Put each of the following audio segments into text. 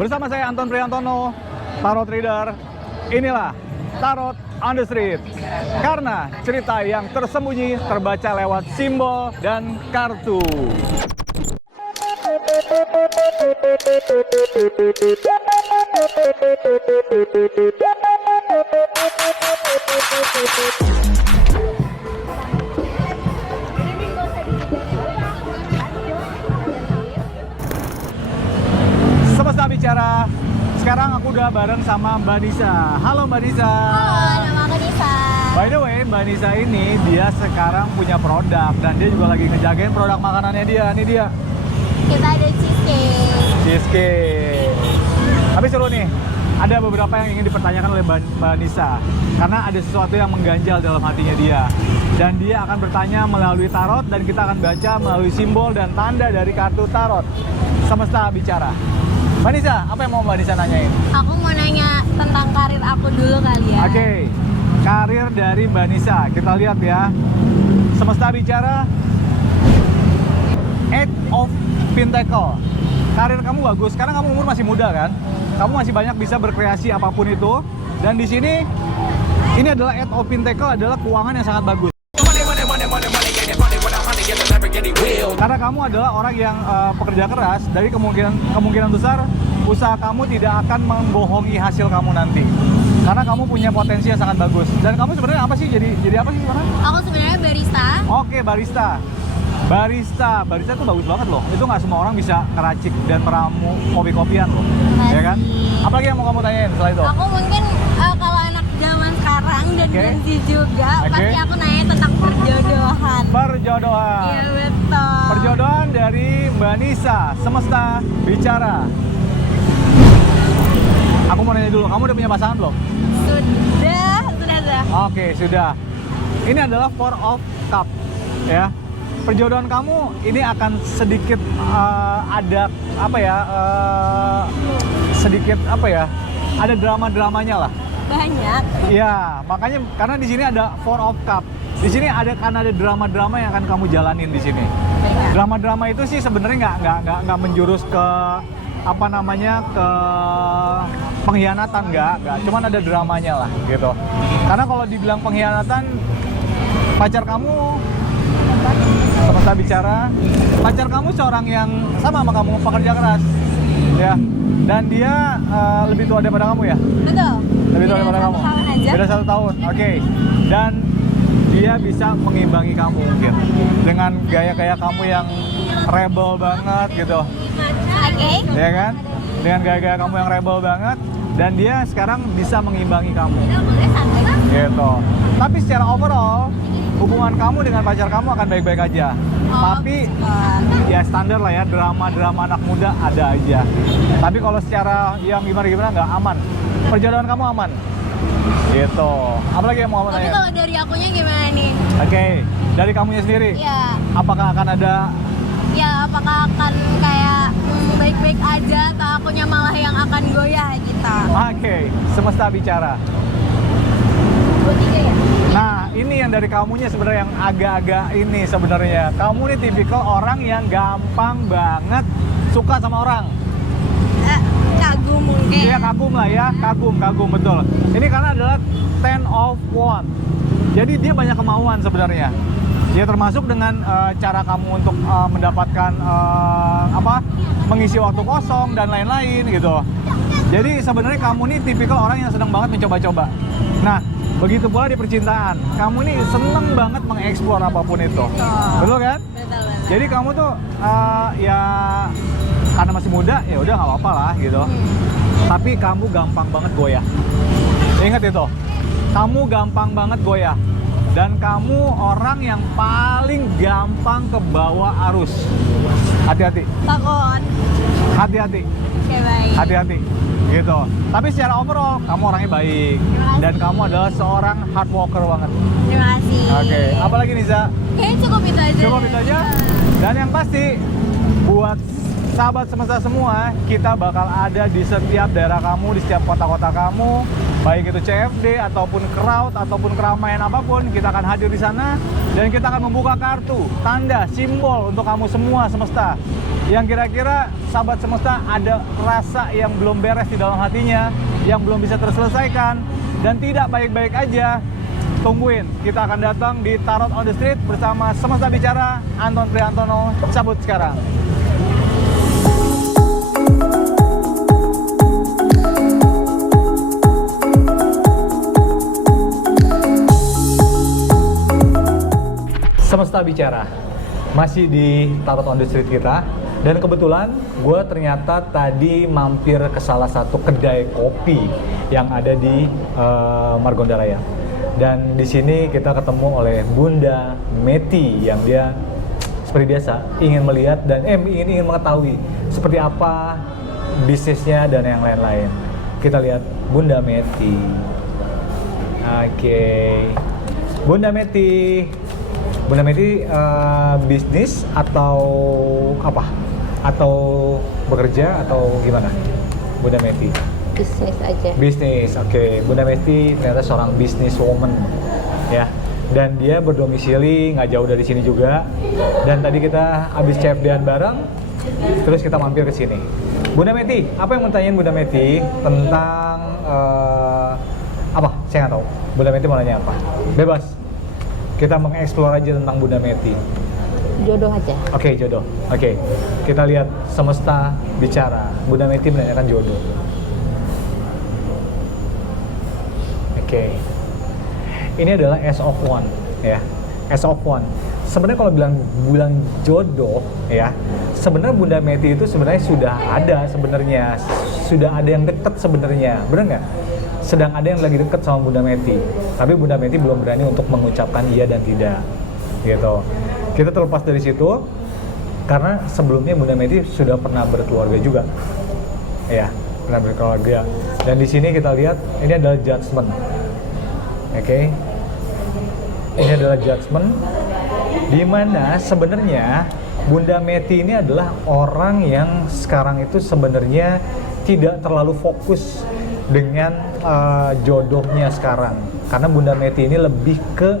Bersama saya Anton Priantono, Tarot Reader. Inilah Tarot on the Street. Karena cerita yang tersembunyi terbaca lewat simbol dan kartu. Semesta Bicara. Sekarang aku udah bareng sama Mbak Nisa. Halo Mbak Nisa. Halo, nama aku Nisa. By the way, Mbak Nisa ini dia sekarang punya produk dan dia juga lagi ngejagain produk makanannya dia. Ini dia. Kita ada cheesecake. Cheesecake. Tapi seru nih. Ada beberapa yang ingin dipertanyakan oleh Mbak Nisa karena ada sesuatu yang mengganjal dalam hatinya dia. Dan dia akan bertanya melalui tarot dan kita akan baca melalui simbol dan tanda dari kartu tarot. Semesta Bicara. Mbak Nisa, apa yang mau Mbak Nisa nanyain? Aku mau nanya tentang karir aku dulu kali ya. Oke, karir dari Mbak Nisa. Kita lihat ya. Semesta Bicara. Eight of Pentacle. Karir kamu bagus. Sekarang kamu umur masih muda kan? Kamu masih banyak bisa berkreasi apapun itu. Dan di sini, ini adalah Eight of Pentacle adalah keuangan yang sangat bagus. Karena kamu adalah orang yang pekerja keras, dari kemungkinan besar usaha kamu tidak akan membohongi hasil kamu nanti. Karena kamu punya potensi yang sangat bagus. Dan kamu sebenarnya apa sih? Jadi apa sih sebenarnya? Aku sebenarnya barista. Oke, barista. Barista itu bagus banget loh. Itu nggak semua orang bisa ngeracik dan meramu kopi-kopian loh. Masih. Ya kan? Apalagi yang mau kamu tanyain setelah itu? Aku mungkin kalau anak zaman sekarang dan Oke. Gen Z juga, Oke. pasti aku nanya tentang perjodohan. Perjodohan. Iya betul. Perjodohan dari Mbak Nisa, Semesta Bicara. Aku mau nanya dulu, kamu udah punya pasangan belum? Sudah. Oke, sudah. Ini adalah Four of Cup, ya. Perjodohan kamu ini akan sedikit ada apa ya? Sedikit apa ya? Ada drama-dramanya lah. Banyak. Iya, makanya karena di sini ada Four of Cup. Di sini akan ada drama-drama yang akan kamu jalanin di sini. Banyak. Drama-drama itu sih sebenarnya nggak menjurus ke apa namanya ke pengkhianatan, nggak. Cuman ada dramanya lah gitu. Karena kalau dibilang pengkhianatan, pacar kamu, Semesta Bicara, pacar kamu seorang yang sama kamu, pekerja keras, ya. Dan dia lebih tua daripada kamu ya? Betul. Lebih tua daripada kamu? 1 tahun aja. Beda 1 tahun, oke. Dan dia bisa mengimbangi kamu mungkin dengan gaya-gaya kamu yang rebel banget gitu, Oke. ya kan? Dengan gaya-gaya kamu yang rebel banget, dan dia sekarang bisa mengimbangi kamu, gitu. Tapi secara overall, hubungan kamu dengan pacar kamu akan baik-baik aja. Tapi ya standar lah ya, drama-drama anak muda ada aja. Tapi kalau secara yang gimana-gimana nggak aman. Perjodohan kamu aman. Gitu. Apalagi yang mau kamu Tapi tanya? kalau dari akunya gimana nih? Oke, dari kamunya sendiri. Ya, Apakah akan ada apakah akan kayak baik-baik aja atau akunya malah yang akan goyah gitu? Oke, Semesta Bicara. 23 ya? Nah, ini yang dari kamunya sebenarnya yang agak-agak ini sebenarnya. Kamu nih tipikal orang yang gampang banget suka sama orang. Kagum mungkin. Iya, kagum lah ya, kagum betul. Ini karena adalah Ten of Wands. Jadi dia banyak kemauan sebenarnya. Ya termasuk dengan cara kamu untuk mendapatkan mengisi waktu kosong dan lain-lain gitu. Jadi sebenarnya kamu nih tipikal orang yang senang banget mencoba-coba. Nah, begitu pula di percintaan. Kamu nih seneng banget mengeksplor apapun itu. Betul kan? Betul. Jadi kamu tuh ya karena masih muda ya udah nggak apa-apa lah gitu. Tapi kamu gampang banget goyah. Ingat itu. Kamu gampang banget goyah. Dan kamu orang yang paling gampang kebawa arus. Hati-hati. Takut. Hati-hati. Oke, baik. Hati-hati. Gitu. Tapi secara overall kamu orangnya baik. Terima kasih. Dan kamu adalah seorang hard worker banget. Terima kasih. Oke. Apalagi Nisa? Kayaknya cukup itu aja. Cukup itu aja. Dan yang pasti buat sahabat semesta semua, kita bakal ada di setiap daerah kamu, di setiap kota-kota kamu, baik itu CFD ataupun crowd ataupun keramaian apapun, kita akan hadir di sana dan kita akan membuka kartu, tanda, simbol untuk kamu semua semesta. yang kira-kira sahabat semesta ada rasa yang belum beres di dalam hatinya, yang belum bisa terselesaikan, dan tidak baik-baik aja, tungguin. Kita akan datang di Tarot on the Street bersama Semesta Bicara, Anton Prihantono. Cabut sekarang. Semesta Bicara masih di Tarot on the Street kita, dan kebetulan gue ternyata tadi mampir ke salah satu kedai kopi yang ada di Margonda Raya, dan di sini kita ketemu oleh Bunda Meti yang dia seperti biasa ingin melihat dan ingin mengetahui seperti apa bisnisnya dan yang lain-lain. Kita lihat Bunda Meti. Oke. Bunda Meti. Bunda Meti bisnis atau apa? Atau bekerja atau gimana? Bunda Meti? Bisnis aja. Bisnis, oke. Bunda Meti ternyata seorang business woman, ya. Dan dia berdomisili nggak jauh dari sini juga. Dan tadi kita habis CFD-an bareng, terus kita mampir ke sini. Bunda Meti, apa yang mau tanyain Bunda Meti tentang apa? Saya nggak tahu. Bunda Meti mau nanya apa? Bebas. Kita mengeksplor aja tentang Bunda Meti. Jodoh aja. Oke, jodoh. Oke. Kita lihat Semesta Bicara. Bunda Meti menanyakan jodoh. Oke. Ini adalah S of One, ya. S of One. Sebenarnya kalau bilang jodoh, ya. Sebenarnya Bunda Meti itu sebenarnya sudah ada sebenarnya. Sudah ada yang deket sebenarnya. Benar nggak? Sedang ada yang lagi deket sama Bunda Meti, tapi Bunda Meti belum berani untuk mengucapkan iya dan tidak, gitu. Kita terlepas dari situ karena sebelumnya Bunda Meti sudah pernah berkeluarga juga, ya, pernah berkeluarga. Dan di sini kita lihat ini adalah judgment, oke? Ini adalah judgment, di mana sebenarnya Bunda Meti ini adalah orang yang sekarang itu sebenarnya tidak terlalu fokus dengan jodohnya sekarang, karena Bunda Meti ini lebih ke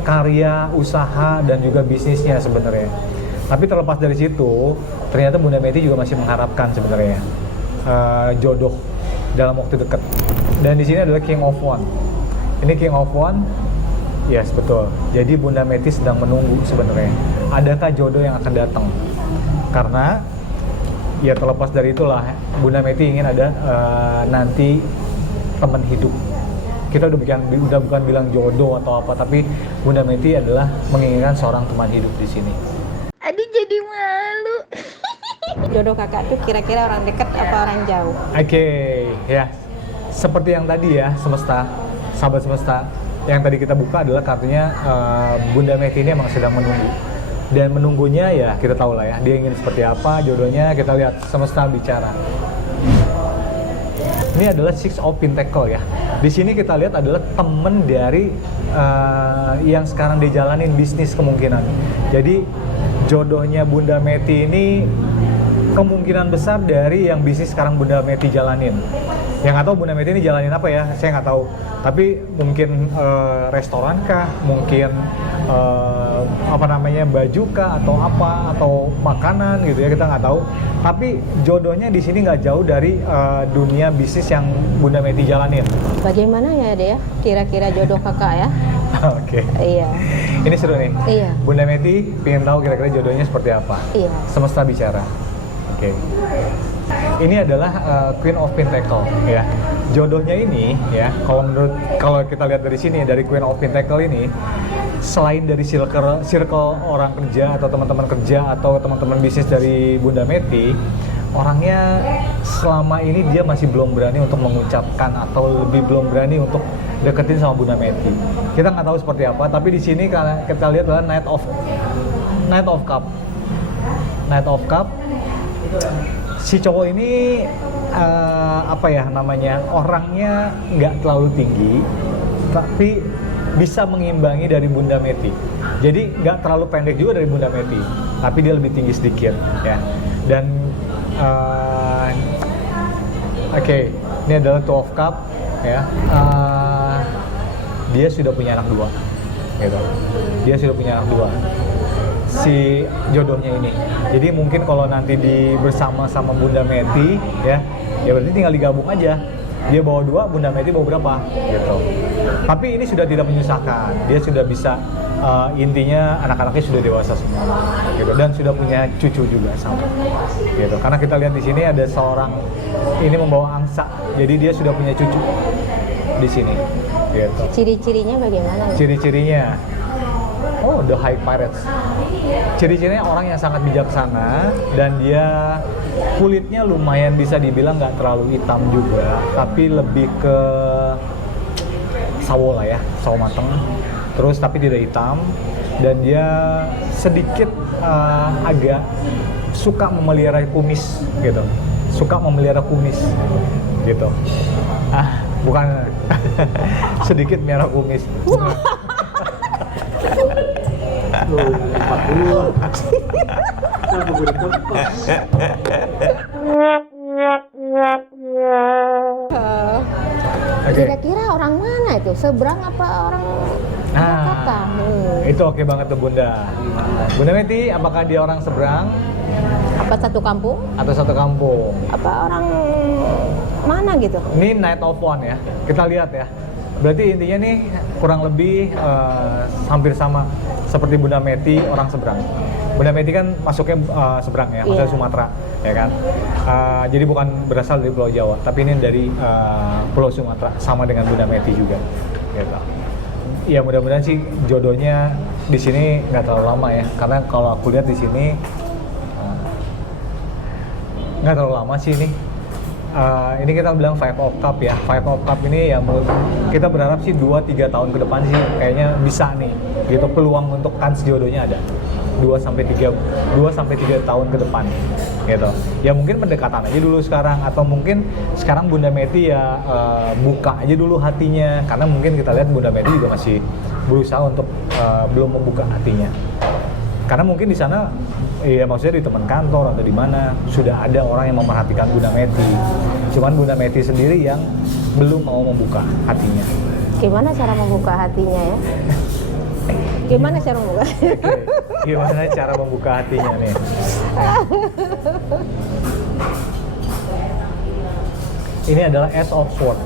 karya, usaha dan juga bisnisnya sebenarnya. Tapi terlepas dari situ, ternyata Bunda Meti juga masih mengharapkan sebenarnya jodoh dalam waktu dekat. Dan di sini adalah King of One. Ini King of One, yes betul. Jadi Bunda Meti sedang menunggu sebenarnya. Adakah jodoh yang akan datang? Karena ya terlepas dari itulah, Bunda Meti ingin ada nanti teman hidup. Kita udah bukan bilang jodoh atau apa, tapi Bunda Meti adalah menginginkan seorang teman hidup di sini. Aduh jadi malu. Jodoh kakak tuh kira-kira orang dekat apa orang jauh? Oke, ya. Seperti yang tadi ya, Semesta, sahabat Semesta, yang tadi kita buka adalah kartunya Bunda Meti ini emang sedang menunggu. Dan menunggunya ya kita tahu lah ya, dia ingin seperti apa jodohnya. Kita lihat Semesta Bicara. Ini adalah Six of Pentacle ya. Di sini kita lihat adalah temen dari yang sekarang dijalanin bisnis kemungkinan. Jadi jodohnya Bunda Meti ini kemungkinan besar dari yang bisnis sekarang Bunda Meti jalanin. Yang nggak tahu Bunda Meti ini jalanin apa ya, saya nggak tahu. Tapi mungkin restoran kah, mungkin baju kah, atau apa, atau makanan gitu ya, kita nggak tahu. Tapi jodohnya di sini nggak jauh dari dunia bisnis yang Bunda Meti jalanin. Bagaimana ya dia? Kira-kira jodoh kakak ya? Oke. Iya. Ini seru nih. Iya. Bunda Meti pengen tahu kira-kira jodohnya seperti apa. Iya. Semesta Bicara. Oke. Ini adalah Queen of Pentacle ya. Jodohnya ini ya, kalau kita lihat dari sini dari Queen of Pentacle ini, selain dari circle orang kerja atau teman-teman kerja atau teman-teman bisnis dari Bunda Meti, orangnya selama ini dia masih belum berani untuk mengucapkan atau lebih belum berani untuk deketin sama Bunda Meti. Kita nggak tahu seperti apa, tapi di sini kita lihat adalah Knight of Cup. Knight of Cup. Si cowok ini orangnya nggak terlalu tinggi, tapi bisa mengimbangi dari Bunda Meti. Jadi nggak terlalu pendek juga dari Bunda Meti, tapi dia lebih tinggi sedikit ya. Dan ini adalah Two of Cup ya. Dia sudah punya anak 2 gitu. Dia sudah punya anak 2. si jodohnya ini. Jadi mungkin kalau nanti bersama sama Bunda Meti ya berarti tinggal digabung aja. Dia bawa 2, Bunda Meti bawa berapa gitu. Tapi ini sudah tidak menyusahkan. Dia sudah bisa intinya anak-anaknya sudah dewasa semua gitu, dan sudah punya cucu juga sama gitu. Karena kita lihat di sini ada seorang ini membawa angsa. Jadi dia sudah punya cucu di sini gitu. Ciri-cirinya bagaimana? Ciri-cirinya, oh, the high pirates. Ciri-cirinya orang yang sangat bijaksana, dan dia kulitnya lumayan bisa dibilang nggak terlalu hitam juga, tapi lebih ke sawo lah ya, sawo mateng. Terus tapi tidak hitam, dan dia sedikit agak suka memelihara kumis gitu, suka memelihara kumis gitu. Bukan sedikit merah kumis. Kira-kira orang mana itu? Seberang apa orang Jakarta? Itu oke banget tuh Bunda. Bunda Meti, apakah dia orang seberang? Apa satu kampung? Atau satu kampung? Apa orang mana gitu? Ini Night of One ya, kita lihat ya. Berarti intinya nih kurang lebih hampir sama seperti Bunda Meti, orang seberang. Bunda Meti kan masuknya seberang ya, masuknya Sumatera ya kan. Jadi bukan berasal dari Pulau Jawa, tapi ini dari Pulau Sumatera, sama dengan Bunda Meti juga gitu. Ya mudah-mudahan sih jodohnya di sini nggak terlalu lama ya, karena kalau aku lihat di sini nggak terlalu lama sih ini. Ini kita bilang 5 of Cup ya. 5 of Cup ini ya kita berharap sih 2-3 tahun ke depan sih kayaknya bisa nih gitu, peluang untuk kans jodohnya ada 2-3 tahun ke depan gitu. Ya mungkin pendekatan aja dulu sekarang, atau mungkin sekarang Bunda Meti ya buka aja dulu hatinya, karena mungkin kita lihat Bunda Meti juga masih berusaha untuk belum membuka hatinya. Karena mungkin di sana, ya maksudnya di teman kantor atau di mana sudah ada orang yang memperhatikan Bunda Meti. Cuman Bunda Meti sendiri yang belum mau membuka hatinya. Gimana cara membuka hatinya ya? Gimana cara membuka? Gimana cara membuka hatinya nih? Ini adalah Ace of Swords.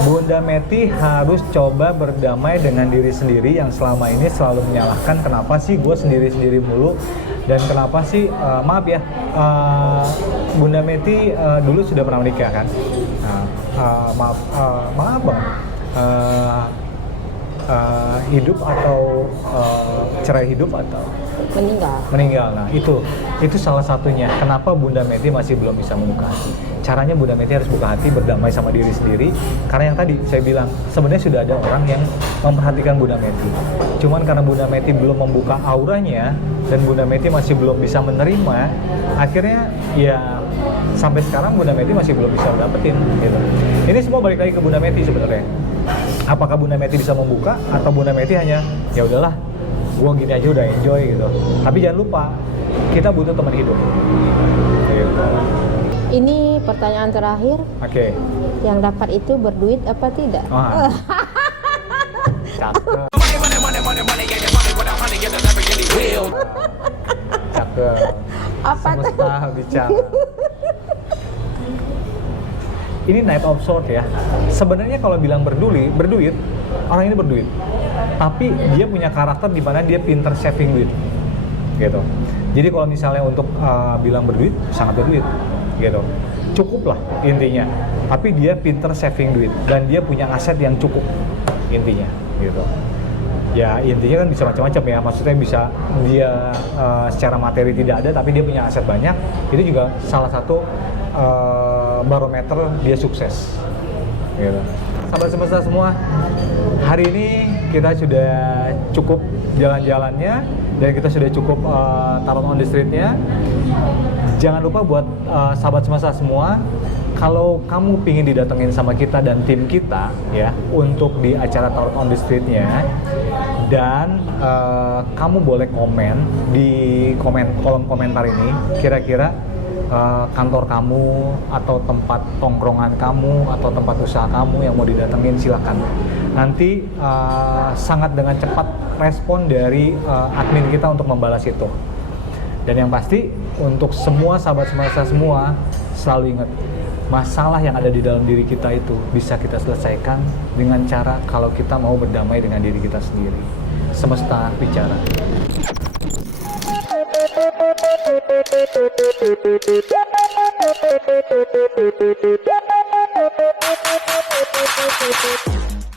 Bunda Meti harus coba berdamai dengan diri sendiri yang selama ini selalu menyalahkan, kenapa sih gue sendiri-sendiri mulu, dan kenapa sih, maaf ya, Bunda Meti dulu sudah pernah menikah kan? Maaf bang, hidup atau cerai hidup atau meninggal. Nah itu salah satunya kenapa Bunda Meti masih belum bisa membuka hati. Caranya Bunda Meti harus buka hati, berdamai sama diri sendiri, karena yang tadi saya bilang sebenarnya sudah ada orang yang memperhatikan Bunda Meti, cuman karena Bunda Meti belum membuka auranya dan Bunda Meti masih belum bisa menerima, akhirnya ya sampai sekarang Bunda Meti masih belum bisa dapetin gitu. Ini semua balik lagi ke Bunda Meti sebenarnya. Apakah Bunda Meti bisa membuka, atau Bunda Meti hanya ya udahlah gua gini aja udah enjoy gitu. Tapi jangan lupa kita butuh teman hidup gitu. Ini pertanyaan terakhir. Oke. Yang dapat itu berduit apa tidak? Cakep. Cakep. Apa Semesta bicara. Ini Knight of Swords ya. Sebenarnya kalau bilang berduit, orang ini berduit. Tapi dia punya karakter di mana dia pinter saving duit. Gitu. Jadi kalau misalnya untuk bilang berduit, sangat berduit. Gitu. Cukup lah intinya. Tapi dia pinter saving duit dan dia punya aset yang cukup intinya gitu. Ya intinya kan bisa macam-macam ya, maksudnya bisa dia secara materi tidak ada tapi dia punya aset banyak, itu juga salah satu barometer dia sukses gitu. Sahabat semesta semua, hari ini kita sudah cukup jalan-jalannya dan kita sudah cukup Tarot on the Street-nya. Jangan lupa buat sahabat semesta semua, kalau kamu pingin didatengin sama kita dan tim kita ya untuk di acara Tarot on the Street-nya, dan kamu boleh komen di kolom komentar ini kira-kira kantor kamu atau tempat tongkrongan kamu atau tempat usaha kamu yang mau didatengin, silakan. Nanti sangat dengan cepat respon dari admin kita untuk membalas itu. Dan yang pasti untuk semua sahabat semesta semua, selalu ingat, masalah yang ada di dalam diri kita itu bisa kita selesaikan dengan cara kalau kita mau berdamai dengan diri kita sendiri. Semesta bicara.